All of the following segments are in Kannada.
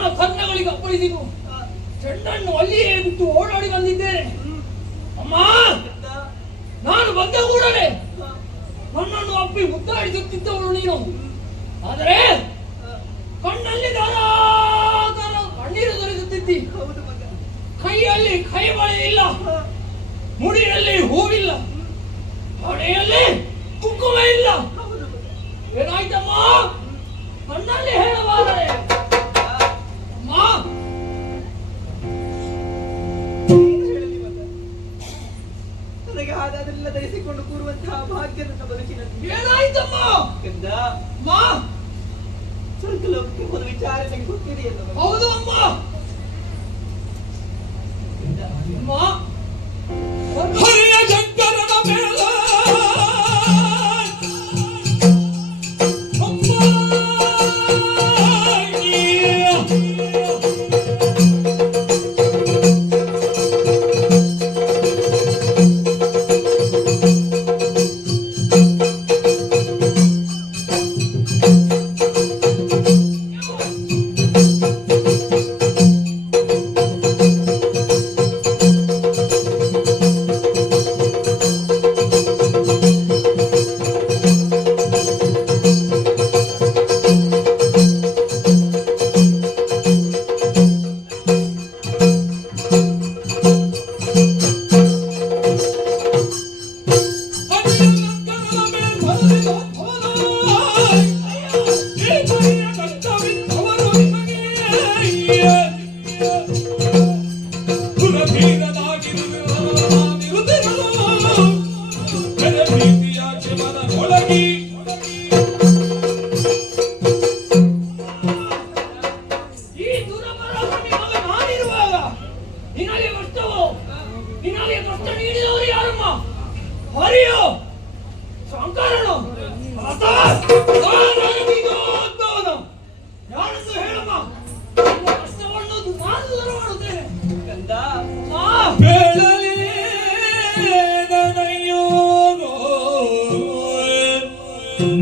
ನನ್ನ ಕರ್ಣಗಳಿಗೆ ಅಪ್ಪಳಿಸಿತು. ಚೆಂಡನ್ನು ಅಲ್ಲಿಯೇ ಬಿಟ್ಟು ಓಡಾಡಿ ಬಂದಿದ್ದೇನೆ. ಅಮ್ಮ, ನಾನು ಬಂದ ಕೂಡಲೇ ನನ್ನನ್ನು ಅಪ್ಪಿ ಮುದ್ದಾಡಿಸುತ್ತಿದ್ದವಳು ನೀನು. ಆದರೆ ಕಣ್ಣಲ್ಲಿ ಧಾರಾಕಾರ ಕಣ್ಣೀರು ಸುರಿಸುತ್ತಿದ್ದಿ. ಕೈಯಲ್ಲಿ ಕೈಬಳೆ ಇಲ್ಲ, ಮುಡಿಯಲ್ಲಿ ಹೂವಿಲ್ಲ, ಹಣೆಯಲ್ಲಿ ಕುಂಕುಮ ಇಲ್ಲ. ಏನಾಯ್ತಮ್ಮ? ಕಣ್ಣಲ್ಲಿ ಹೇಳಬಾರದೆ. ಅಮ್ಮ, ನನಗೆ ಆದಾದೆಲ್ಲ ಧರಿಸಿಕೊಂಡು ಕೂರುವಂತಹ ಭಾಗ್ಯ ನನ್ನ ಬದುಕಿನಲ್ಲಿ. ಏನಾಯ್ತಮ್ಮ? ಸ್ವರ್ಗ ಲೋಕಕ್ಕೆ ಹೋದ ವಿಚಾರ ನನಗೆ ಗೊತ್ತಿದೆಯಲ್ಲ. ಹೌದು ಅಮ್ಮ. ಹರಿಯ ಶಂಕರನ ಮೇಲ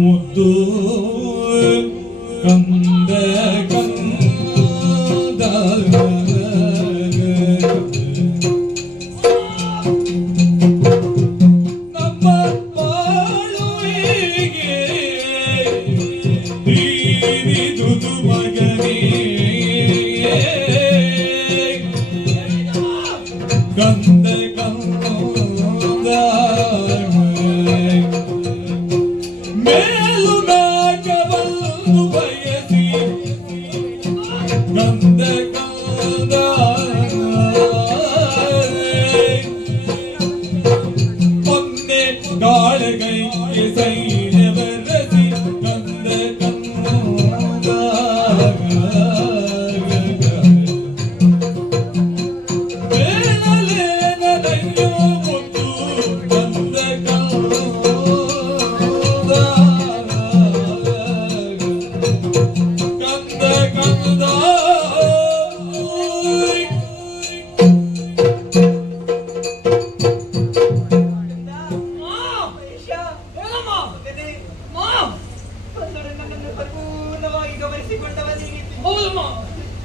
ಮುದ್ದು ಕಂದ ಕಂದ ನಮ್ಮ ಬಾಳುವಿಗೆ ಬೀರಿದುದು ಮಗನೇ ಕಂದ ಕಂದ ಮೇಲು ನಾಗವನ್ನು ಬಯಸಿ ಕಂದ ಕಂದ ಒಂದೇ ಗಾಳಗೈಗೆ ಸೈನ್ಯ ಬರಸಿ ಕಂದ ಕಂದ ಬೇನಲೇನದಯ್ಯೋ ಮುದ್ದು ಕಂದ ಕಂದ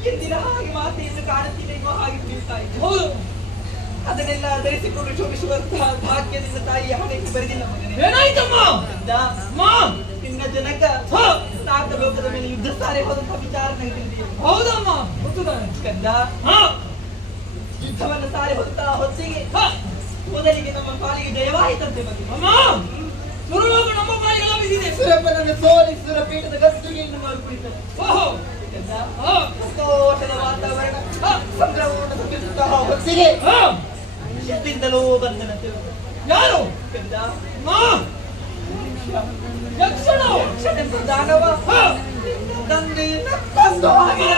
ಎಂದಿನ ಹಾಗೆ ಮಾತೆಯನ್ನು ಕಾಣುತ್ತೀನಿ ಹಾಗೆ ತಿಳಿಸ್ತಾ ಇದ್ದೆ. ಅದನ್ನೆಲ್ಲ ಧರಿಸಿಕೊಂಡು ಶೋಭಿಸುವಂತಹ ಭಾಗ್ಯದಿಂದ ತಾಯಿಯ ಹಣೆಗೆ ಬರೆದಿಲ್ಲ ಮಗನೇ. ನಿನ್ನ ಜನಕ ಸಾಕ ಲೋಕದ ಮೇಲೆ ಯುದ್ಧ ಸಾರೆ ಹೋದಂತಹ ವಿಚಾರ ನನಗೆ ಹೌದಮ್ಮ. ಕಂದ, ಯುದ್ಧವನ್ನು ಸಾರೆ ಹೋದಂತಹ ಹೊತ್ತಿಗೆ ಮೊದಲಿಗೆ ನಮ್ಮ ಪಾಲಿಗೆ ಜಯವಾಯಿತಂತೆ ಮಗನೇ. ನಮ್ಮ ಪಾಲಿಗೆ ಲಭಿಸಿದೆ. ಸುರಪ್ಪನನ್ನು ಸೋಲಿಸಿ ಸುರಪೀಠದ ಗದ್ದುಗೆಯನ್ನು ಮಾಡಿಕೊಂಡಿದ್ದರು. ಸಂತೋಷದ ವಾತಾವರಣ ಸಂಭ್ರಮವನ್ನು ಸುತ್ತಿಸುತ್ತಾ ಹೊತ್ತಿಗೆ ಎಲ್ಲಿಂದಲೋ ಬಂದನಂತೆ. ಯಾರು? ಯಕ್ಷನೆಂಬ ದಾನವ ತಂದೆಯನ್ನ ಕೊಂದು ಹಾಕಿದ.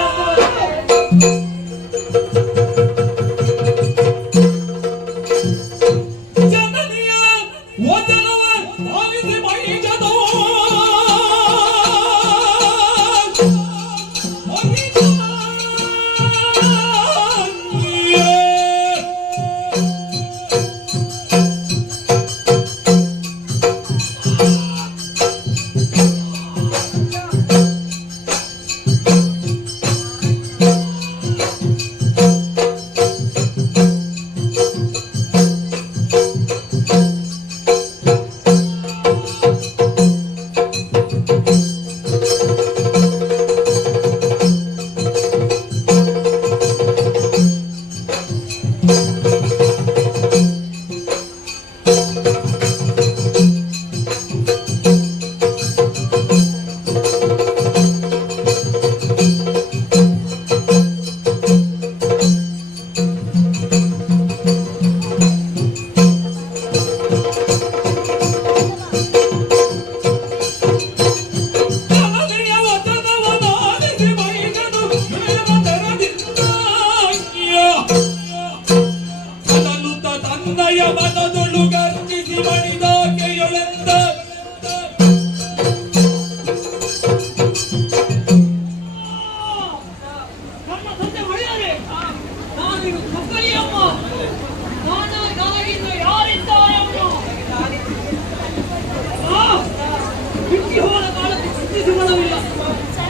ನನ್ನ ತಂದೆ ಹೊಡೆಯರೆ ನಾನು ಇದು ಮಕ್ಕಳಿಯಮ್ಮ ನನಗಿನ್ನು ಯಾರಿದ್ದಾರೆ ಅವನು ಬಿಕ್ಕಿ ಹೋದ ಕಾಲಕ್ಕೆ ಚಿಂತಿಸಿ ಮನವಿಲ್ಲ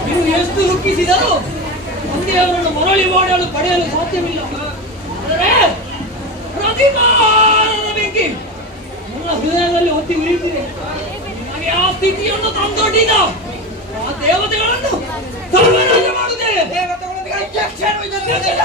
ನೀವು ಎಷ್ಟು ದುಃಖಿಸಿದರೂ ತಂದೆಯವರನ್ನು ಮರಳಿ ಮಾಡಲು ಪಡೆಯಲು ಸಾಧ್ಯವಿಲ್ಲ ಆದರೆ ಪ್ರತಿಮಾನದ ಬೆಂಕಿ ನನ್ನ ಹೃದಯದಲ್ಲಿ ಹೊತ್ತಿ ಉರಿಯುತ್ತಿದೆ ನನಗೆ ಆ ಸ್ಥಿತಿಯನ್ನು ತಂದೊಡ್ಡಿದ ಆ ದೇವತೆಗಳನ್ನು ಸರ್ವನಾಶ ಮಾಡುತ್ತೇವೆ ದೇವತೆಗಳೊಂದಿಗೆ ಅಧ್ಯಕ್ಷರು ಇದನ್ನೆಲ್ಲ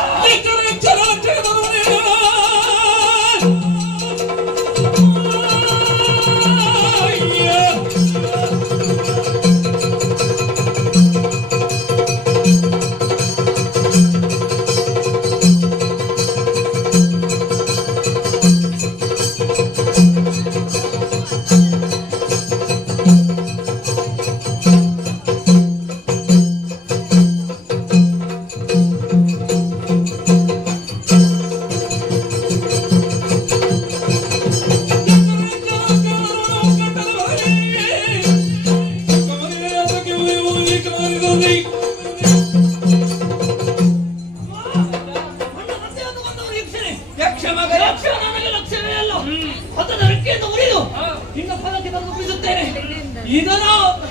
ಇದರ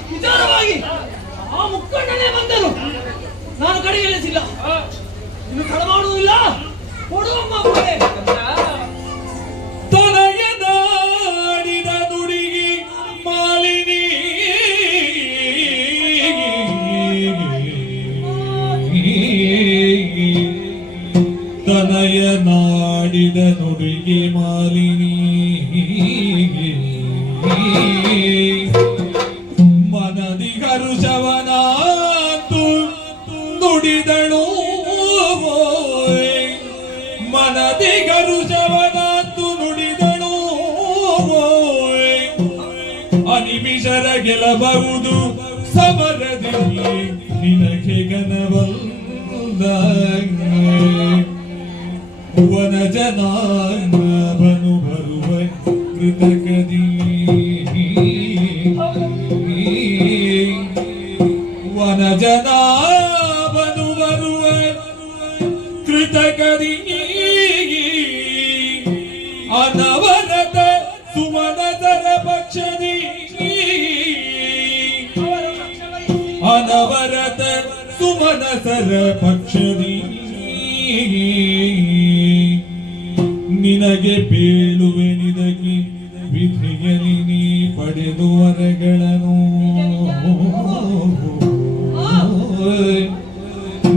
ವಿಚಾರವಾಗಿ ಆ ಮುಖಂಡನೇ ಬಂದರು ನಾನು ಕಡೆಗೆಳಿಸಿಲ್ಲ ಇನ್ನು ತಡ ಮಾಡುವುದಿಲ್ಲ ಕೊಡುವಮ್ಮ ಪಡೆ ತನಗೆದಾಡಿದ ನುಡಿಗಿ ಮಾಲಿನಿ ತನಯ ನಾಡಿದ ನುಡಿಗೆ ಮಾಲಿನಿ ಮನದಿ ಹರುಷವನಾತು ನುಡಿದಳು ಮನದಿ ಹರುಷವನಾತು ನುಡಿದಳು ಅನಿಮಿಷರ ಗೆಲ್ಲಬಹುದು ಸಮರದಲ್ಲಿ ನಿನಗೆ ಗನವಲ್ಲ ಭುವನ ಜನಾಭನು ಬರುವ ಕೃತಕದಿ ವನ ಜನಾಭನು ಬರುವ ಕೃತಕದಿ ಅನವರತ ಸುಮನತರ ಪಕ್ಷದಿ ಅನವರತ ಸುಮನಸರ ಪಕ್ಷದಿ ನಿನಗೆ ಬೇಳುವೆನಿದಗಿ ವಿಧಿಯಲಿ ನೀ ಪಡೆದು ವರಗಳನ್ನು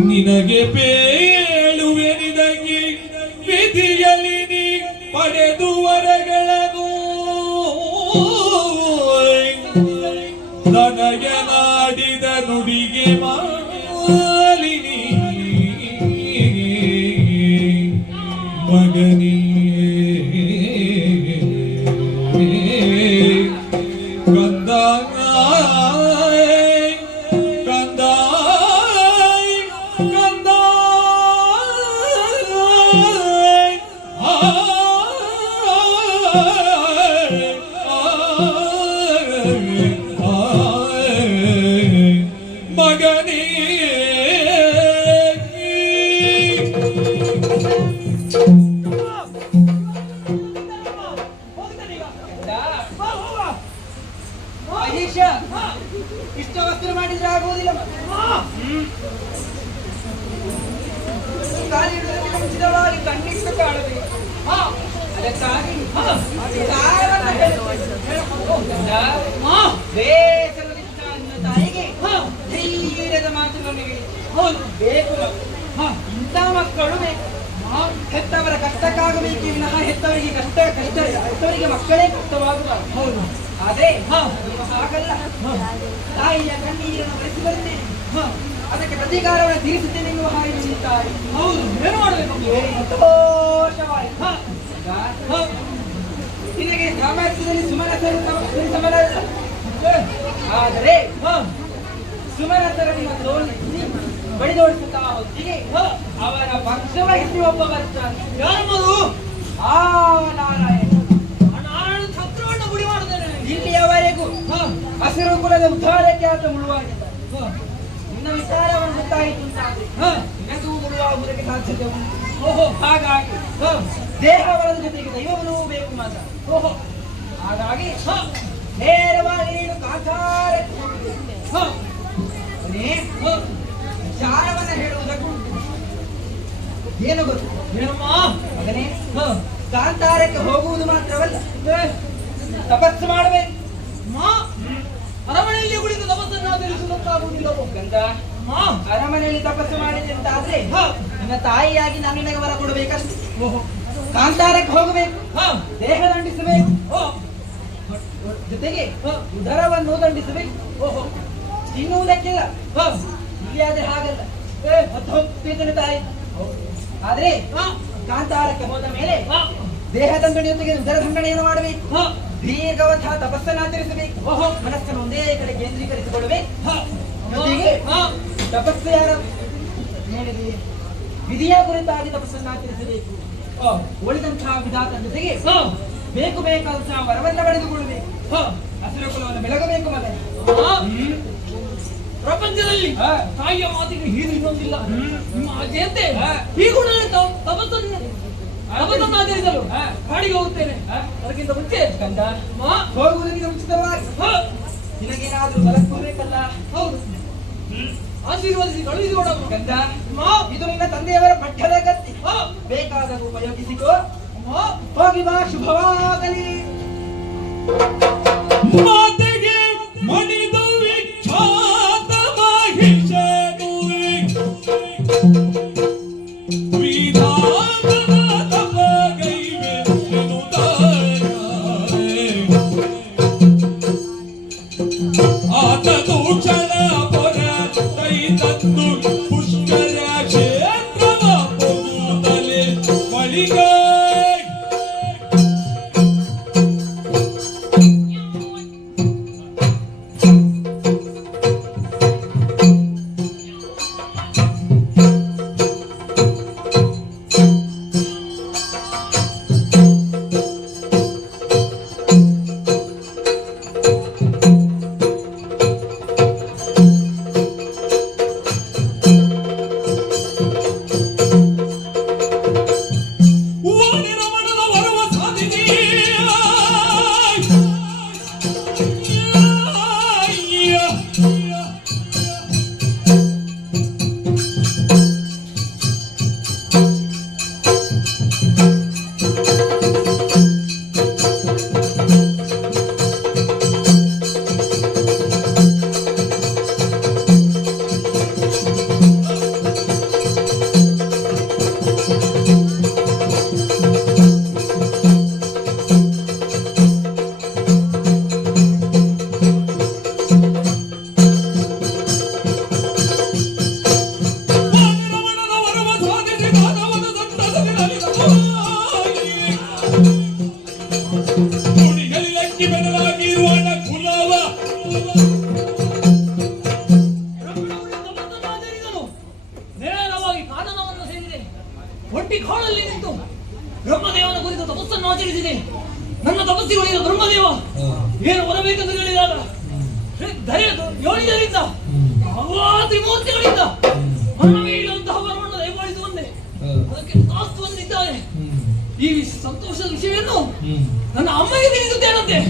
ನಿನಗೆ ಬೇಳುವೆನಿದಗಿ ವಿಧಿಯಲಿ ನೀ ಪಡೆದು ವರಗಳನ್ನು ನನಗೆ ನಾಡಿದ ನುಡಿಗೆ ಮಾಲಿನಿ ಮಗನಿ ಕಂದ ಕಂದ ಕಂದ ಮಗನಿ ಮಹೇಶ ಇಷ್ಟ ವಸ್ತ್ರ ಮಾಡಿದ್ರೆ ಆಗುವುದಿಲ್ಲ ಮುಂಚಿತವಾಗಿ ಕಣ್ಣಿಟ್ಟು ಕಾಣಬೇಕು ಅದಕ್ಕಾಗಿ ಬೇಸರದಿಂದ ನನ್ನ ತಾಯಿಗೆ ಧೈರ್ಯದ ಮಾತುಗಳನ್ನು ಹೇಳಿ ಬೇಕು ಇಂಥ ಮಕ್ಕಳು ಬೇಕು ಹೆತ್ತವರ ಕಷ್ಟಕ್ಕಾಗಬೇಕೇ ವಿನಃ ಹೆತ್ತವರಿಗೆ ಮಕ್ಕಳೇ ಕಷ್ಟವಾಗಬಾರದು ಆದ್ರೆ ಹಾಗಲ್ಲ ತಾಯಿಯ ಕಣ್ಣೀರನ್ನು ಬೆಳೆಸಿ ಬರುತ್ತೇನೆ ಅದಕ್ಕೆ ಪ್ರತೀಕಾರವನ್ನು ತೀರಿಸುತ್ತೇನೆ ಎನ್ನುವ ಹಾಗೆ ನಿಂತಾರೆ ಹೌದು ಏನು ಮಾಡಬೇಕು ಸಂತೋಷವಾಯಿತು ನಿನಗೆ ಸಾಮರ್ಥ್ಯದಲ್ಲಿ ಸಮರಲ್ಲ ಆದರೆ ಸುಮನತರ ನಿಮ್ಮ ಸೋಲಿಸಿ ಬಡಿದೋಡಿಸುತ್ತಾ ಹೊತ್ತಿಗೆ ಅವರ ಪಕ್ಷವಹಿಸಿ ಒಬ್ಬ ಬರ್ತಾನೆ ಯಾರಮ್ಮದು ಆ ನಾರಾಯಣ ನಾರಾಯಣ ಛತ್ರವನ್ನು ಗುಡಿ ಮಾಡುತ್ತೇನೆ ಇಲ್ಲಿಯವರೆಗೂ ಹಸಿರು ಕುಲದ ಉದ್ಧಾರಕ್ಕೆ ಆತ ಮುಳುವಾಗಿದ್ದ ನಿನ್ನ ವಿಚಾರವನ್ನು ಗೊತ್ತಾಯಿತು ಅಂತಾದ್ರೆ ನಿನಗೂ ಮುಳುವ ಬರಲಿಕ್ಕೆ ಸಾಧ್ಯತೆ ಉಂಟು. ಓಹೋ ಹಾಗಾಗಿ ದೇಹವರದ ಜೊತೆಗೆ ದೈವವೂ ಬೇಕು ಮಾತ್ರ. ಓಹೋ ಹಾಗಾಗಿ ನೇರವಾಗಿ ನೀನು ಕಾಂತಾರಕ್ಕೆ ಹೋಗಬೇಕು. ವಿಚಾರವನ್ನ ಹೇಳುವುದಕ್ಕೂ ಏನು ಗೊತ್ತು ಏನಮ್ಮ ಮಗನೇ? ಕಾಂತಾರಕ್ಕೆ ಹೋಗುವುದು ಮಾತ್ರವಲ್ಲ, ತಪಸ್ಸು ಮಾಡಬೇಕು. ಅರಮನೆಯಲ್ಲಿ ಕುಳಿತು ತಪಸ್ಸನ್ನು ಆಚರಿಸುವುದಂತಾಗುವುದಿಲ್ಲವೋ ಗಂಧ? ಅರಮನೆಯಲ್ಲಿ ತಪಸ್ಸು ಮಾಡಿದೆ ಅಂತ ಆದ್ರೆ ನಿನ್ನ ತಾಯಿಯಾಗಿ ನಾನು ನಿನಗೆ ವರ ಕೊಡಬೇಕಷ್ಟೇ. ಕಾಂತಾರಕ್ಕೆ ಹೋಗಬೇಕು, ದೇಹ ದಂಡಿಸಬೇಕು, ಜೊತೆಗೆ ಉದರವನ್ನು ದಂಡಿಸಬೇಕು. ತಿನ್ನುವುದಕ್ಕಿಲ್ಲ, ಇಲ್ಲಿ ಆದ್ರೆ ಹಾಗಲ್ಲ, ಹೊತ್ತಿದ್ದನು ತಾಯಿ. ಆದ್ರೆ ಕಾಂತಾರಕ್ಕೆ ಹೋದ ಮೇಲೆ ದೇಹ ದಂಡನೆ ಜೊತೆಗೆ ಉದರ ದಂಡನೆಯನ್ನು ಮಾಡಬೇಕು. ದೀರ್ಘವಥ ತಪಸ್ಸನ್ನು ಆಚರಿಸಬೇಕು. ಮನಸ್ಸನ್ನು ಒಂದೇ ಕಡೆ ಕೇಂದ್ರೀಕರಿಸಿಕೊಳ್ಳಬೇಕು. ಜೊತೆಗೆ ತಪಸ್ಸು ಯಾರ ಹೇಳಿದೆ? ವಿಧಿಯ ಕುರಿತಾಗಿ ತಪಸ್ಸನ್ನು ಆಚರಿಸಬೇಕು. ಉಳಿದಂತಹ ವಿಧಾತನ ಜೊತೆಗೆ ಬೇಕು ಬೇಕಾದಂತಹ ವರವನ್ನ ಪಡೆದುಕೊಳ್ಳಬೇಕು. ಹಸಿರು ಕುಲವನ್ನು ಬೆಳಗಬೇಕು ಮಗನೇ. ಪ್ರಪಂಚದಲ್ಲಿ ತಾಯಿಯ ಮಾತಿಗೆ ಹೀರು ಇನ್ನೊಂದಿಲ್ಲ. ನಿಮ್ಮ ಅಜ್ಜೆಯಂತೆ ಈ ಕೂಡಲೇ ತಪಸ್ಸನ್ನು ಆಚರಿಸಲು ಕಾಡಿಗೆ ಹೋಗುತ್ತೇನೆ. ಅದಕ್ಕಿಂತ ಮುಂಚೆ ಹೋಗುವುದಕ್ಕಿಂತ ಮುಂಚಿತವಾಗಿ ನಿನಗೇನಾದ್ರೂ ಬಲ ಕೊಡಬೇಕಲ್ಲ. ಹೌದು, ಆಶೀರ್ವದಿಸಿ ಕಳುಹಿಸಿಕೊಡ ಗಂಧ. ಇದು ನಿನ್ನ ತಂದೆಯವರ ಪಠ್ಯದ ಗತಿ, ಬೇಕಾದಾಗ ಉಪಯೋಗಿಸಿಕೋ. ಹೋಗಿ ಬಾ, ಶುಭವಾಗಲಿ. ಮಾತೆಗೆ ಮಣಿದ ವಿಖ್ಯಾತ ಮಹಿಷನು ವಿಧಾನದ ತಪಗೈವೆ ಆತ ದೂಷಣ ಪೊರ ತೈತತ್ತು ಪುಷ್ಕರ ಕ್ಷೇತ್ರವ ಪೊಗುತ್ತಲೆ ಮಳಿಗೆ ನೇರವಾಗಿ ಕಾನನವನ್ನು ಸೇರಿದೆ. ಒಟ್ಟಿ ಕಾಡಲ್ಲಿ ನಿಂತು ಬ್ರಹ್ಮದೇವನ ಕುರಿತು ತಪಸ್ಸನ್ನು ಆಚರಿಸಿದೆ. ನನ್ನ ತಪಸ್ಸಿಗಳಿಗೆ ಬ್ರಹ್ಮದೇವ ಏನು ಬರಬೇಕೆಂದು ಹೇಳಿದಾಗ ಯೋನಿಜರಿಂದ ತ್ರಿಮೂರ್ತಿಗಳಿಂದ ಮರಣವೇ ಇಲ್ಲಂತಹ ವರವನ್ನು ದಯಪಾಲಿಸುವಂತೆ ಅದಕ್ಕೆ ತಾಸ್ತು ಬಂದಿದ್ದಾನೆ. ಈ ಸಂತೋಷದ ವಿಷಯವನ್ನು ನನ್ನ ಅಮ್ಮಗೆ ತಿಳಿಸುತ್ತೇನಂತೆ.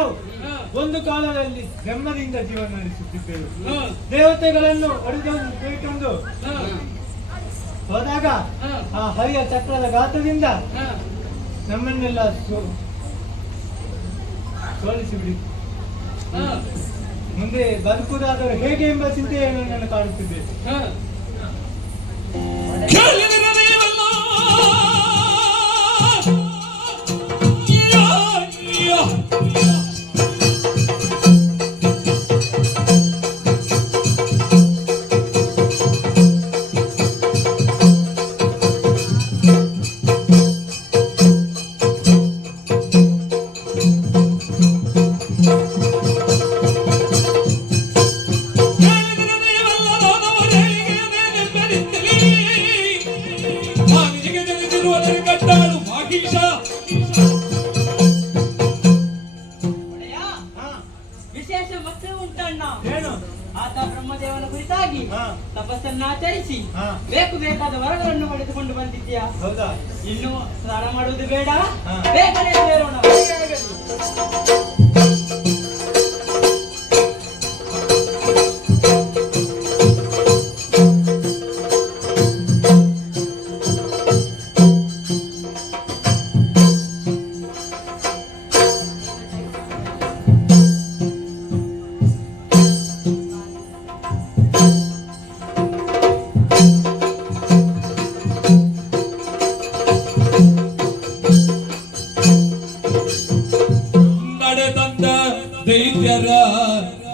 ನಾವು ಒಂದು ಕಾಲದಲ್ಲಿ ನೆಮ್ಮದಿಯಿಂದ ಜೀವನ ನಡೆಸುತ್ತಿದ್ದೆವು. ದೇವತೆಗಳನ್ನು ಬೇಕೆಂದು ಹೋದಾಗ ಆ ಹರಿಯ ಚಕ್ರದ ಘಾತದಿಂದ ನಮ್ಮನ್ನೆಲ್ಲ ಸೋಲಿಸಿಬಿಡಿ. ಮುಂದೆ ಬದುಕುವುದಾದರೂ ಹೇಗೆ ಎಂಬ ಚಿಂತೆಯನ್ನು ನಾನು ಕಾಣುತ್ತಿದ್ದೆ. ವಿಶೇಷ ಮತ್ತೆ ಉಂಟಣ್ಣ. ಏನು? ಆತ ಬ್ರಹ್ಮದೇವನ ಕುರಿತಾಗಿ ತಪಸ್ಸನ್ನಾಚರಿಸಿ ಹಾ. ಬೇಕಾದ ವರಗಳನ್ನು ಪಡೆದುಕೊಂಡು ಬಂದಿದ್ಯಾ? ಹೌದಾ? ಇನ್ನು ಸ್ನಾನ ಮಾಡುವುದು ಬೇಡ, ಹಾ. ಬೇಗನೆ ಸೇರೋಣ. ನಡೆದಂತ ದೈತ್ಯರ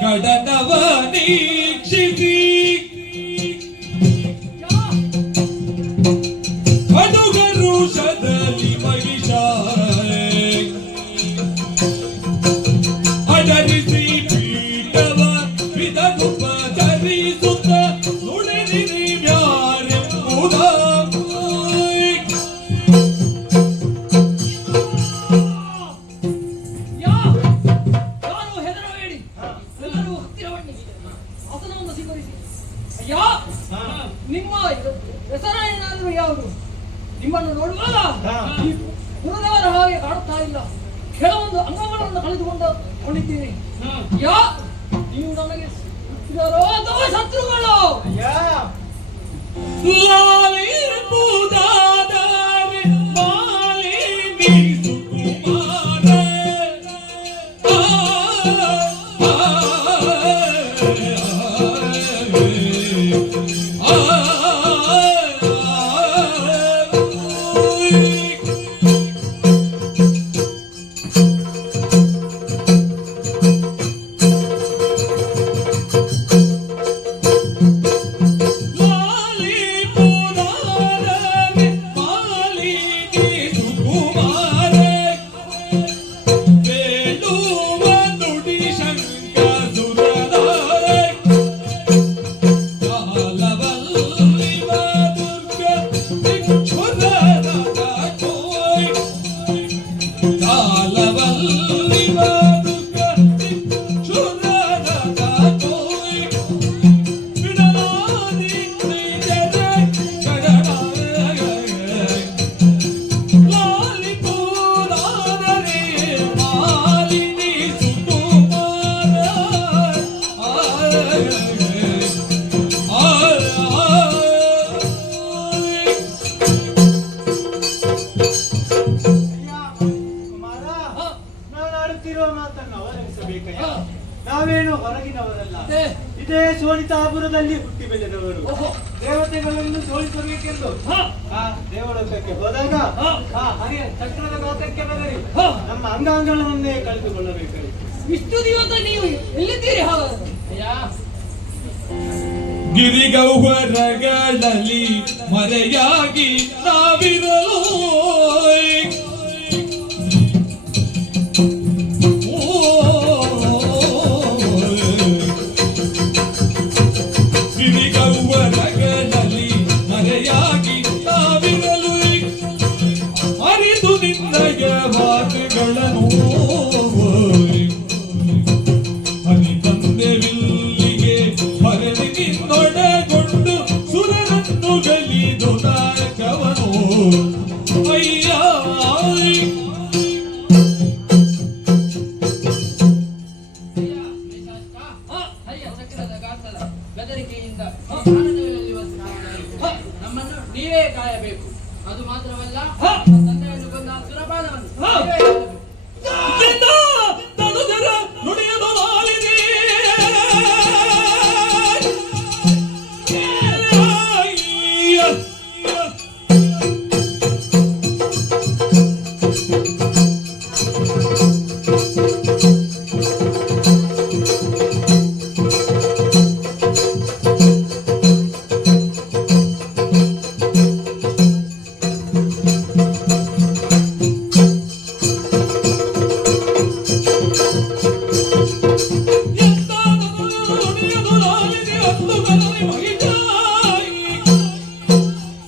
ಗಡನವ ನೀಕ್ಷಿಸಿ ಹಡುಗರು ಶದಲಿ ಮಹಿಷ ಅಡರಿಸಿ ಪೀಠವ ವಿಧಗುಪಚರಿಸುತ್ತ ನುಡಿದಿರಿ ಬ್ಯಾರೆಂಬುದ ಯಾರು ಹೆದರಬೇಡಿ, ಎಲ್ಲರೂ ಹತ್ತಿರ ಬನ್ನಿ, ಆಸನವನ್ನು ಸ್ವೀಕರಿಸಿ. ಅಯ್ಯ, ನಿಮ್ಮ ಹೆಸರೇನಾದ್ರೂ ಯಾವುದು? ನಿಮ್ಮನ್ನು ನೋಡುವಾಗ ಈ ಗುರುದೇವರ ಹಾಗೆ ಕಾಣುತ್ತಾ ಇಲ್ಲ. ಕೆಲವೊಂದು ಅಂಗಗಳನ್ನು ಕಳೆದುಕೊಂಡಿದ್ದೀನಿ. ಯಾ ನೀವು ನಮಗೆ ಹುಟ್ಟಿದರೋ ಅಥವಾ ಶತ್ರುಗಳು? ಲಾಲಿರ್ಬುದಾದರೆ ಮಾಲಿನಿ ಸುಕುಮಾರ ನಾವೇನು ಹೊರಗಿನವರಲ್ಲ. ಇದೇ ಸೋಲಿತಾಪುರದಲ್ಲಿ ಹುಟ್ಟಿ ಬೆಳೆದವರು. ದೇವತೆಗಳನ್ನು ಸೋಲಿಸಬೇಕೆಂದು ಆ ದೇವಲೋಕಕ್ಕೆ ಹೋದಾಗ ಹರಿಯ ಚಕ್ರದ ಗಾತ್ರಕ್ಕೆ ಬದಲಿ ನಮ್ಮ ಅಂಗಾಂಗಗಳನ್ನೇ ಕಳೆದುಕೊಳ್ಳಬೇಕಾಗಿ. ಇಷ್ಟು ದಿವಸ ನೀವು ಎಲ್ಲಿದ್ದೀರಿ? ಗಿರಿಗೌಹರಗಳಲ್ಲಿ ಮರೆಯಾಗಿ ನಾವಿರಲು ಗಿರಿಗೌಹರಗಳಲ್ಲಿ ಮರೆಯಾಗಿ ನಾವಿರಲು ಅರಿದು ನಿನ್ನಯ ಮಾತುಗಳನ್ನು ಹರಿ ತಂದೆವಿಲ್ಲಿಗೆ ಹರಡಿ ನಿನ್ನೊಡಗೊಂಡು ಸುರರನ್ನು ಗಲಿದು ನಾಯಕವನು ನೀವೇ ಕಾಯಬೇಕು. ಅದು ಮಾತ್ರವಲ್ಲ, ಹಾ. ತಂದೆಯನ್ನು ಕೊಂದ ಸುರಪಾನವನ್ನು ಹಾ. ನೀವೇ ಕಾಯಬೇಕು. ಚಿಂತ ತನುಜರ ನುಡಿಯದು ನಾಲಿದೆ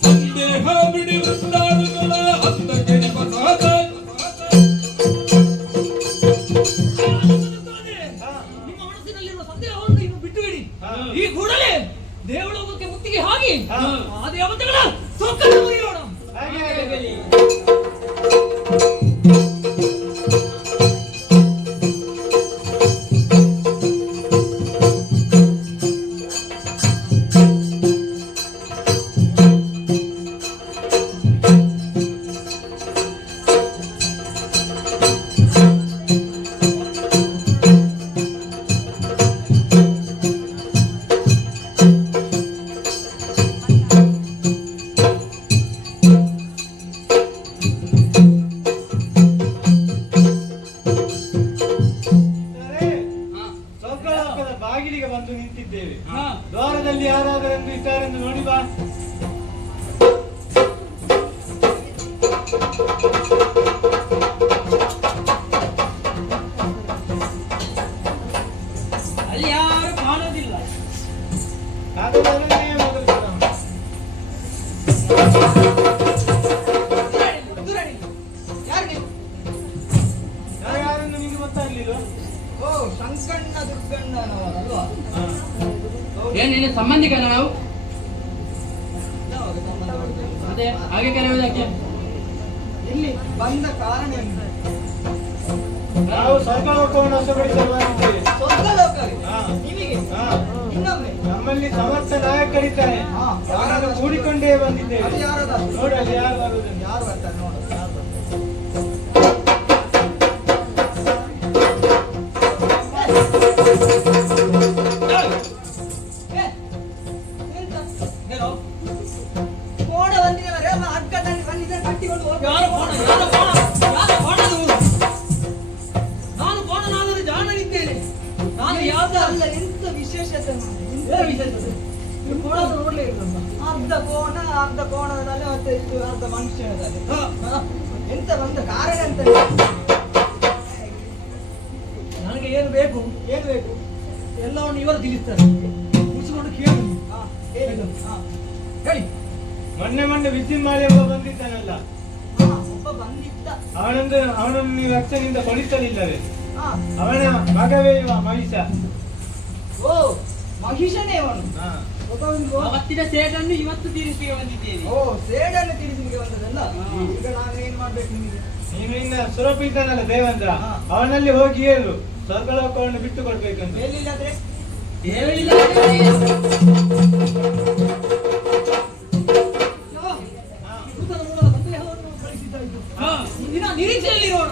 ಸಂದೇಹ ಬಿಡಿ ವೃತ್ತಾಡುಗಳ ಹತ್ತಕ್ಕೆ ಬಸಾದ ನಿಮ್ಮ ಮನಸ್ಸಿನಲ್ಲಿರುವ ಸಂದೇಹವನ್ನು ಇನ್ನು ಬಿಟ್ಟು ಬಿಡಿ. ಈ ಕೂಡಲೇ ದೇವಲೋಕಕ್ಕೆ ಮುತ್ತಿಗೆ ಹಾಕಿ ಆ ದೇವತೆಗಳ ಸೊಕ್ಕನ್ನು ಮುರಿಯೋಣ. ಹಾಗೆ ಆಗಲಿ. ಸ್ವರ್ಗಲೋಕದ ಬಾಗಿಲಿಗೆ ಬಂದು ನಿಂತಿದ್ದೇವೆ. ದ್ವಾರದಲ್ಲಿ ಯಾರಾದರೆಂದು ಇದ್ದಾರೆಂದು ನೋಡಿ ಬಾ. ಅಲ್ಲಿ ಯಾರು ಕಾಣೋದಿಲ್ಲ. ಹಾಗಾದರೆ ಮೊದಲು ಕೊಡೋಣ. ದೂರ ನಿಲ್ಲು. ಯಾರು ನೀವು? ಯಾರೆಂದು ನಿಮಗೆ ಗೊತ್ತಾಗ್ಲಿಲ್ವಾ? ಓ, ಶಂಕಣ್ಣ ದುರ್ಗಣ್ಣನವರಲ್ವಾ? ಹಾ. ಏನ್ ನಿನ್ನ ಸಂಬಂಧಿಕರ ನಾವು? ಅದೇ ಹಾಗೆ ಕರೆಯುವುದಕ್ಕೆ ಇಲ್ಲಿ ಬಂದ ಕಾರಣ ಏನು? ನಾವು ಸ್ವರ್ಗಲೋಕವನ್ನು ವಶಪಡಿಸಲು ಬಂದಿದ್ದೇವೆ. ಸ್ವರ್ಗಲೋಕವೇ? ಹಾ. ನಿಮಗೆ? ಹಾ. ಇನ್ನೊಮ್ಮೆ? ನಮ್ಮಲ್ಲಿ ಸಮರ್ಥ ನಾಯಕರಿದ್ದಾರೆ. ಹಾ. ಅವರನ್ನು ಕೂಡಿಕೊಂಡೇ ಬಂದಿದ್ದೇವೆ. ಅದು ಯಾರದು? ನೋಡಿ ಅಲ್ಲಿ ಯಾರು ಬರುವುದನ್ನು. ಯಾರು ಬರ್ತಾರೆ ನೋಡು. ಯಾರು ಬರ್ತಾರೆ? ಕೋಣ ಬಂದಿದ್ದಾರೆ, ಅಗ್ಗದಲ್ಲಿ ಬಂದಿದ್ದಾರೆ, ಕಟ್ಟಿಕೊಂಡು ಹೋಗಿ. ಯಾರು ಕೋಣ? ಯಾರು ಕೋಣ? ಯಾರು ಕೋಣದು? ನಾನು ಕೋಣನಾದರೆ ಜಾಣನಿದ್ದೇನೆ. ನಾನು ಯಾವ್ದ ಅಲ್ಲ, ಎಂತ ವಿಶೇಷತೆ ನೋಡಿ. ಏನು ವಿಶೇಷತೆ? ಈ ಕೋಣದ ನೋಡ್ಲೇ ಇಲ್ಲಮ್ಮ. ಅರ್ಧ ಕೋಣದಲ್ಲಿ ಮತ್ತೆ ಇದು ಅರ್ಧ ಮನುಷ್ಯನದಲ್ಲಿ. ಹಾ. ಎಂತ ಬಂದ ಕಾರಣ ಅಂತ ನನಗೆ ಏನು ಬೇಕು ಏನ್ ಬೇಕು? ಎಲ್ಲವನ್ನು ಇವರು ತಿಳಿಸ್ತಾರೆ. ಮುಚ್ಚಿಕೊಂಡು ಕೇಳು. ಹಾ, ಹೇಳಿ. ಹಾ, ಹೇಳಿ. ಮೊನ್ನೆ ವಿದ್ಯುನ್ ಮಾಳಿ ಒಬ್ಬ ಬಂದಿದ್ದಾನಲ್ಲ, ಹಾ, ಒಬ್ಬ ಬಂದಿದ್ದ. ಅವನನ್ನು ನೀವು ರಕ್ಷಣೆಯಿಂದ ಕೊಡಿಸಲಿಲ್ಲವೇ? ಹಾ. ಅವನ ಮಗವೇ ಇವ ಮಹಿಷ. ಓ, ಮಹಿಷನೇ ಅವನು. ಹಾ. ಅವತ್ತಿನ ಸೇಡನ್ನು ಇವತ್ತು ತೀರಿಸಿಗೆ ಬಂದಿದ್ದೇನೆ. ಓ, ಸೇಡನ್ನು ತೀರಿಸಿಗೆ ಬಂದದಲ್ಲ. ಈಗ ನಾವೇನ್ ಮಾಡ್ಬೇಕು ನಿಮಗೆ? ನೀನು ಇನ್ನ ಸುರಪಿ ಇದ್ದಾನಲ್ಲ ದೇವಂದ್ರ, ಹಾ. ಅವನಲ್ಲಿ ಹೋಗಿ ಹೇಳು ಸ್ವರ್ಗಲೋಕವನ್ನು ಬಿಟ್ಟು ಕೊಡ್ಬೇಕಂತ. ಹೇಳಿಲ್ಲದ್ರೆ ಹೇಳಿಲ್ಲ. ಭೂತದ ಮೂಲಕ ಸಂದೇಹವನ್ನು ಕಳಿಸಿದ್ದಾಯ್ತು. ಇಂದಿನ ನಿರೀಕ್ಷೆಯಲ್ಲಿರೋಣ.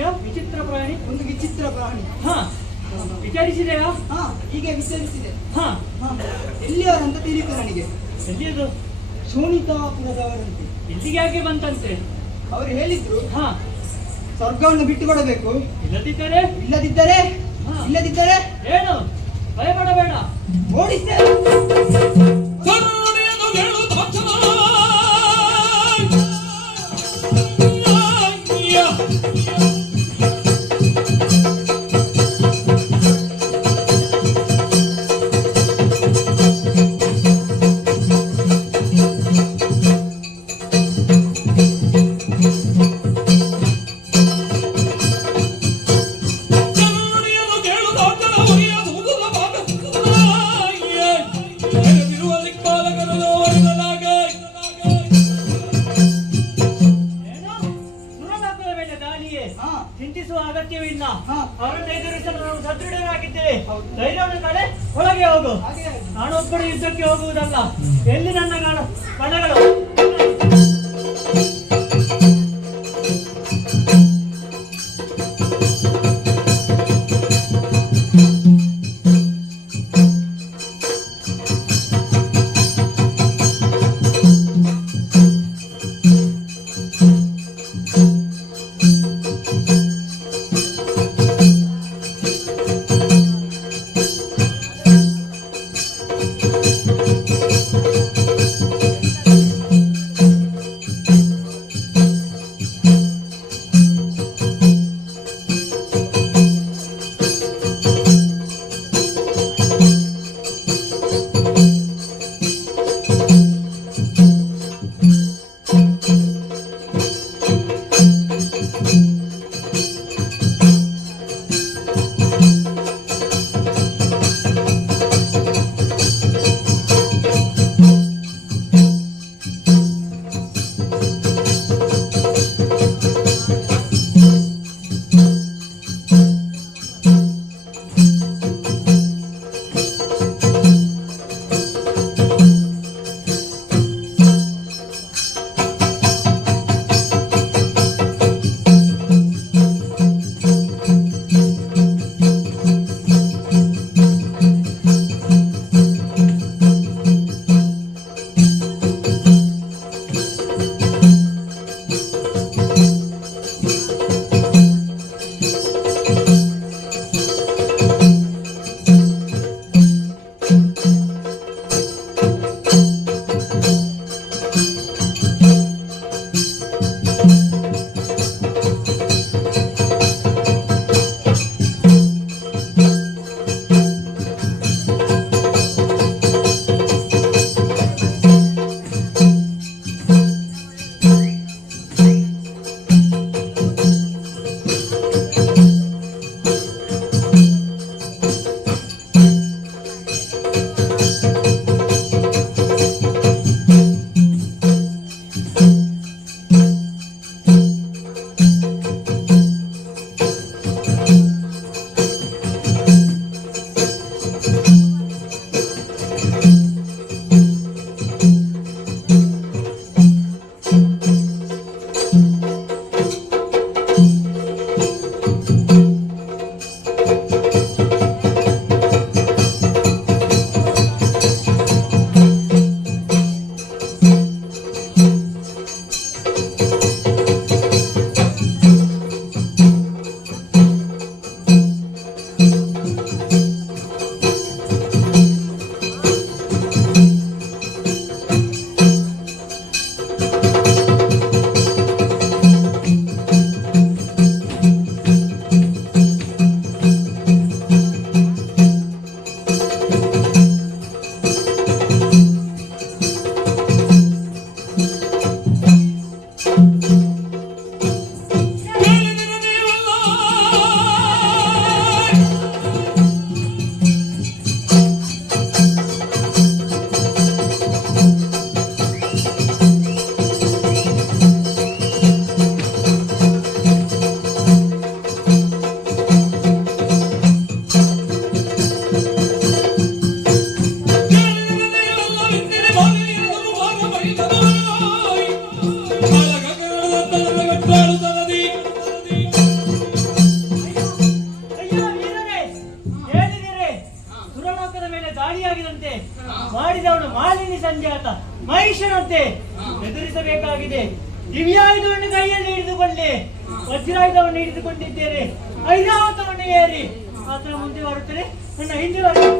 ಪ್ರಾಣಿಯ ವಿಚಿತ್ರ ಪ್ರಾಣಿ ಒಂದು ವಿಚಿತ್ರ ಪ್ರಾಣಿ. ಹಾ ವಿಚಾರಿಸಿದೆಯಾ? ಹಾ ಹೀಗೆ ವಿಚಾರಿಸಿದೆ. ಹಾ ಹಾ ಎಲ್ಲಿಯವರಂತ ತಿಳಿಯಿತು ನನಗೆ. ಎಲ್ಲಿಯದು? ಶೋಣಿತಾಪುರದವರಂತೆ. ಇಲ್ಲಿಗೆ ಯಾಕೆ ಬಂತಂತೆ? ಅವರು ಹೇಳಿದ್ರು ಹಾ ಸ್ವರ್ಗವನ್ನು ಬಿಟ್ಟು ಕೊಡಬೇಕು, ಇಲ್ಲದಿದ್ದರೆ ಇಲ್ಲದಿದ್ದರೆ ಹಾ. ಇಲ್ಲದಿದ್ದರೆ ಏನು ಭಯ ಪಡಬೇಡ, ಓಡಿಸ್ತೇವೆ. ಸರಣಿಯನ್ನು ಹೇಳು ತಕ್ಷಣ ಹಾ ಚಿಂತಿಸುವ ಅಗತ್ಯವಿಲ್ಲ. ಹಾ. ಅವರನ್ನು ಎದುರಿಸಲು ನಾವು ಸದೃಢರಾಗಿದ್ದೇವೆ. ಧೈರ್ಯವನ್ನು ಕಡೆ ಒಳಗೆ ಹೋಗು. ಹಾಗೆ ಆಗಿ. ನಾನೊಬ್ಬರು ಯುದ್ಧಕ್ಕೆ ಹೋಗುವುದಲ್ಲ. ಎಲ್ಲಿ ನನ್ನ ಬಣಗಳು? ಸಂಜಾತ ಮಹಿಷನಂತೆ ಎದುರಿಸಬೇಕಾಗಿದೆ. ದಿವ್ಯಾಯುಧವನ್ನು ಕೈಯಲ್ಲಿ ಹಿಡಿದುಕೊಂಡೆ, ವಜ್ರಾಯುಧವನ್ನು ಹಿಡಿದುಕೊಂಡಿದ್ದೇನೆ. ಐರಾವತವನ್ನು ಏರಿ ಆತನ ಮುಂದೆ ಬರುತ್ತದೆ, ನನ್ನ ಹಿಂದೆ ಬರುತ್ತದೆ.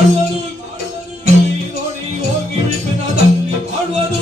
ಮಾಡುವುದು ಇಲ್ಲಿ ನೋಡಿ ಹೋಗಿ ವಿಪಿನದಲ್ಲಿ ಮಾಡುವುದು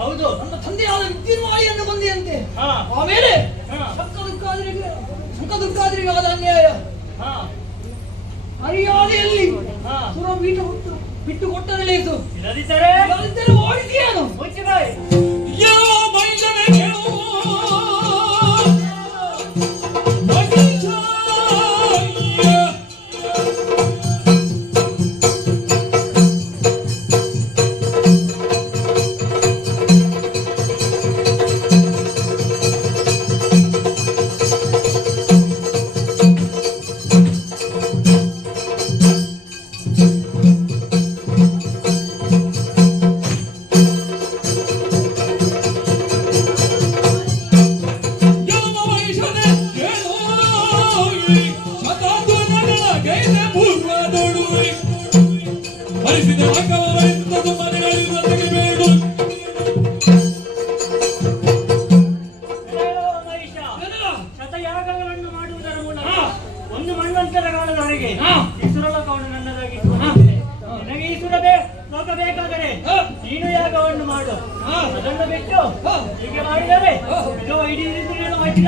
ಹೌದು, ನನ್ನ ತಂದೆಯಾದ ವಿದ್ಯುನ್ಮಾಲಿಯನ್ನು ಕೊಂದೆಯಂತೆ. ಆಮೇಲೆ ಸುಖ ದುಃಖಾದ್ರಿಗಾದ ಅನ್ಯಾಯ ಮರ್ಯಾದೆಯಲ್ಲಿ ಸುರಪೀಠ ಬಿಟ್ಟು ಕೊಟ್ಟರೆ ಲೇಸು, ಇಲ್ಲದಿದ್ದರೆ ಓಡಿಸಿಯನು. ಶತಯಾಗಗಳನ್ನು ಮಾಡುವುದರ ಮೂಲಕ ಒಂದು ಮಣ್ಣಂತರ ಕಾಲದವರೆಗೆ ಈಶ್ವರ ಲೋಕವನ್ನು ನನ್ನದಾಗಿ ನಿನಗೆ ಈಶ್ವರ ಲೋಕ ಬೇಕಾದರೆ ನೀನು ಯಾಗವನ್ನು ಮಾಡು. ಅದನ್ನು ಬಿಟ್ಟು ಹೀಗೆ ಮಾಡಿದರೆ ಇಡೀ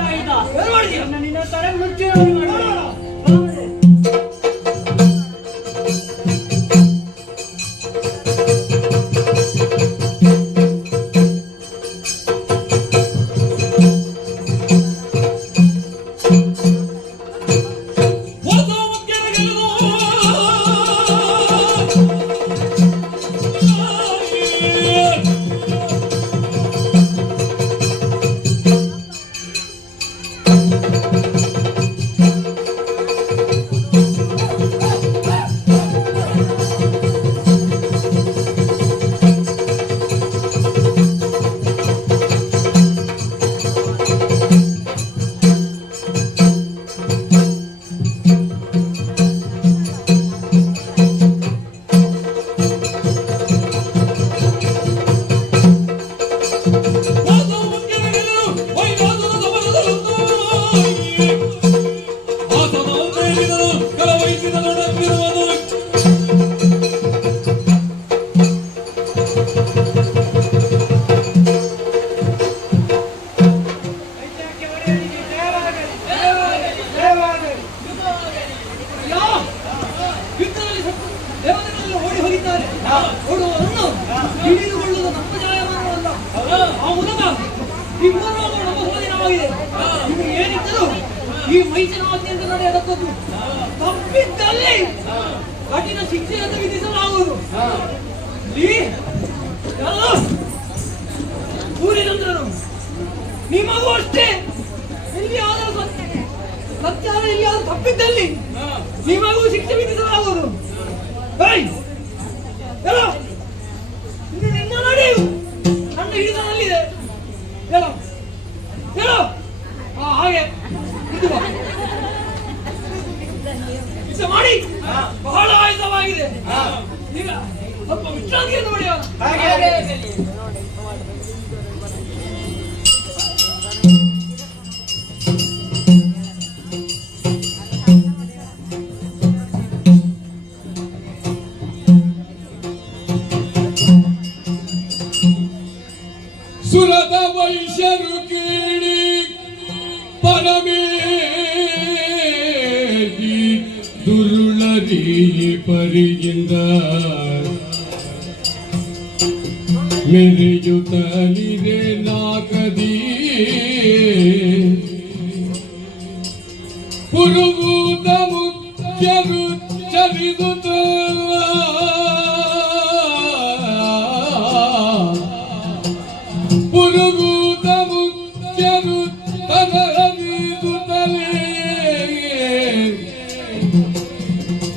ಆಯ್ತಾ ನಿನ್ನ ತರ ಮೃತ್ಯು ನೀಡಿದನು ಕಲವಹಿಸಿದ ನೋಡುತ್ತಿರುವುದು ಯುದ್ಧದಲ್ಲಿ ದೇವತೆಗಳೆಲ್ಲ ಓಡಿ ಹೋಗಿದ್ದಾರೆ. ಓಡುವವರನ್ನು ಹಿಡಿದುಕೊಳ್ಳುವುದು ನಮ್ಮ ಜಾಯಮಾನವಲ್ಲ. ಆ ಮೂಲಕ ಇಬ್ಬರು ನಮ್ಮ ಸ್ವಾಧೀನವಾಗಿದೆ. ಇದು ಏನಿದ್ದರೂ ಈ ಮೈಸೂರಿನಾದ್ಯಂತ ನಡೆಯತಕ್ಕದ್ದು. ತಪ್ಪಿದ್ದಲ್ಲಿ ಕಠಿಣ ಶಿಕ್ಷೆಯನ್ನು ವಿಧಿಸಲಾಗುವುದು. ಸೂರ್ಯಚಂದ್ರನು ನಿಮಗೂ ಅಷ್ಟೇ. ಎಲ್ಲಿಯಾದರೂ ಸತ್ಯಾರ ಎಲ್ಲಿಯಾದರೂ ತಪ್ಪಿದ್ದಲ್ಲಿ ನಿಮಗೂ ಶಿಕ್ಷೆ ವಿಧಿಸಲಾಗುವುದು. ನಿನ್ನ ನಡೆಯು ನನ್ನ ಹಿಡಿತದಲ್ಲಿದೆ. ಹೇಳೋ ಹೇಳೋ. ಹಾಗೆ ಇದು ಮಾಡಿ ಬಹಳ ಆಯುಧವಾಗಿದೆ. ಈಗ ಸ್ವಲ್ಪ ವಿಶ್ರಾಂತಿಯನ್ನು ಪಡೆಯೋಣ. ಸುರದ ವೈಶ್ಯರು ಕೇಳಿ ಪರಮೇದಿ ದುರುಳರಿ ಪರಿಯಿಂದ ಮೆರೆಯುತ್ತಲಿರೆ ನಾಕದಿ ಪುರುಗೂತ ಮುಖ್ಯರು ಚರಿದುತ್ತ ಪುರುಗೂತ ಮುಖ್ಯರು ತನರಿದುತ್ತಲೇ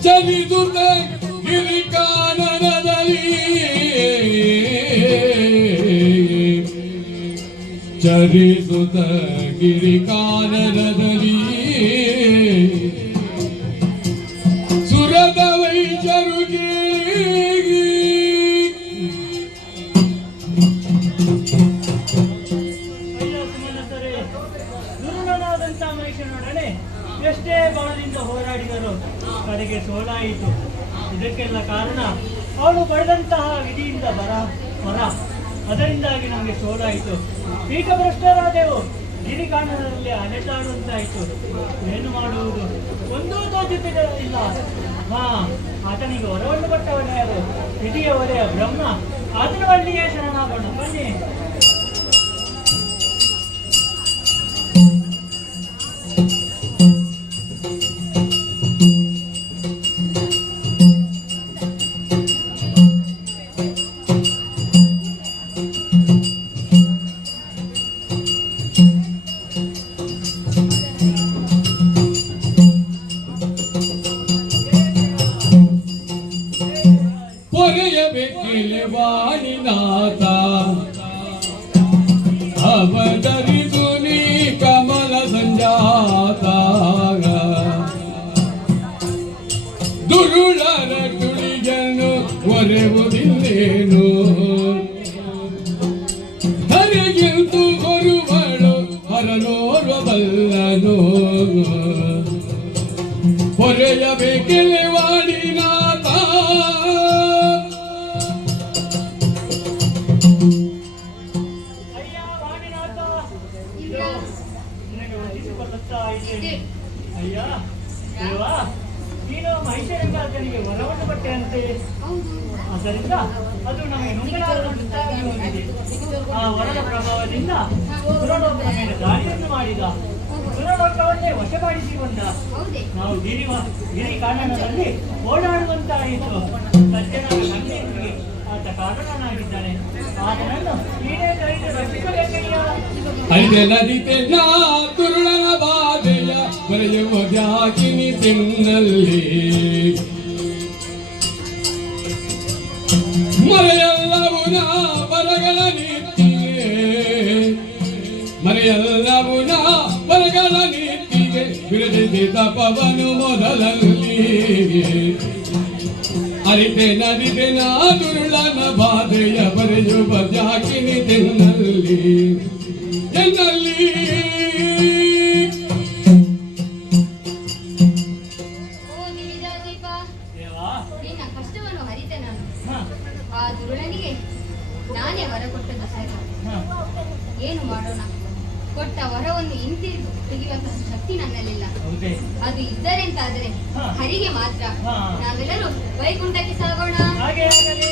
ಚರಿದುತ್ತ ಗಿರಿಕಾನನದಲ್ಲಿ ಚರಿಸುತ್ತ ಗಿರಿಕಾನನದಲ್ಲಿ ಸುರದ ವೈದ್ಯರು ದುರುಳನಾದಂತ ಮನುಷ್ಯನೊಡನೆ ಎಷ್ಟೇ ಬಲದಿಂದ ಹೋರಾಡಿದರು ಕಡೆಗೆ ಸೋಲಾಯಿತು. ಇದಕ್ಕೆಲ್ಲ ಕಾರಣ ಅವನು ಪಡೆದಂತಹ ವಿಧಿಯಿಂದ ಹೊರ ಅದರಿಂದಾಗಿ ನಮಗೆ ಸೋಲಾಯಿತು. ಈಗ ಭ್ರಷ್ಟರಾದೆವು. ಗಿರಿಕಾಂಡದಲ್ಲಿ ಅಲೆದಾಡುವಂತಾಯಿತು. ಏನು ಮಾಡುವುದು ಒಂದೂ ತೋಚುತ್ತಿಲ್ಲ. ಆತನಿಗೆ ಹೊರವನ್ನು ಕೊಟ್ಟವನೇ ಯಾರು? ವಿಧಿಯ ಒಲೆಯ ಬ್ರಹ್ಮ. ಆತನ ಬಳಿಗೆ ಶರಣಾಗೋಣ ಬನ್ನಿ. ಪೊರೆಯಬೇಕಿಲೆ ವಾಣಿನಾಥ ಅವತರಿದು ನೀ ಕಮಲ ಸಂಜಾತ ದುರುಳರ ತುಳಿಯನ್ನು ಒರೆವುದಿಲ್ಲೇನು ಹರಿಗಿಂತು ಬರುವಳು ಹರನೋರ್ವಬಲ್ಲನು ಪೊರೆಯಬೇಕಿಲೆ ವಾಣಿನಾಥ ಅಯ್ಯ ದೇವಾ, ನೀನು ಮಹಿಷರಂಗಾತನಿಗೆ ವರವನ್ನು ಕೊಟ್ಟೆಯಂತೆ. ಆದ್ದರಿಂದ ಅದು ನಮಗೆ ನುಂಗಲಾರದಂತಾಗಿ ಹೋಗಿದೆ. ಆ ವರದ ಪ್ರಭಾವದಿಂದ ಸುರಲೋಕದ ಮೇಲೆ ದಾಳಿಯನ್ನು ಮಾಡಿದ. ಸುರಲೋಕವನ್ನೇ ವಶಪಡಿಸಿಕೊಂಡ. ನಾವು ಗಿರಿ ಕಾನನದಲ್ಲಿ ಓಡಾಡುವಂತಾಯಿತು. ಸಜ್ಜನರ ನಂಬಿಕೆಗೆ ಆತ ಕಾರಣನಾಗಿದ್ದಾನೆ. ಆತನನ್ನು ನೀನೇ ಕರೆದು ರಕ್ಷಿಸಬೇಕಯ್ಯ. ಐದೆನದಿತೆ ನಾ ತುರುಳನ ಬಾಧೆಯ ಬರೆಯುವ ಜಾಕಿನಿ ತಿನ್ನಲ್ಲಿ ಮರೆಯಲ್ಲವು ನಾ ಬರಗಳ ನೀತಿಗೆ ಮರೆಯಲ್ಲವು ನಾ ಬರಗಳ ನೀತಿಗೆ ಬಿಡದಿದ್ದ ಪವನು ಮೊದಲಲ್ಲಿ ಅರಿತೆ ನದಿತೆ ನಾ ತುರುಳನ ಬಾಧೆಯ ಬರೆಯುವ ಜಾಕಿನಿ ತಿನ್ನಲ್ಲಿ ಎನ್ನಲ್ಲಿ ನಾನೇ ವರ ಕೊಟ್ಟದ್ದು ಸರಿ. ಏನು ಮಾಡೋಣ, ಕೊಟ್ಟ ವರವನ್ನು ಹಿಂತಿರುಗಿ ತೆಗೆಯುವಂತಹ ಶಕ್ತಿ ನನ್ನಲ್ಲಿಲ್ಲ. ಹೌದೇ? ಅದು ಇದ್ದರೆ ಅಂತಾದರೆ ಹರಿಗೆ ಮಾತ್ರ. ನಾವೆಲ್ಲರೂ ವೈಕುಂಠಕ್ಕೆ ಸಾಗೋಣ. ಹಾಗೆ ಆಗಲಿ.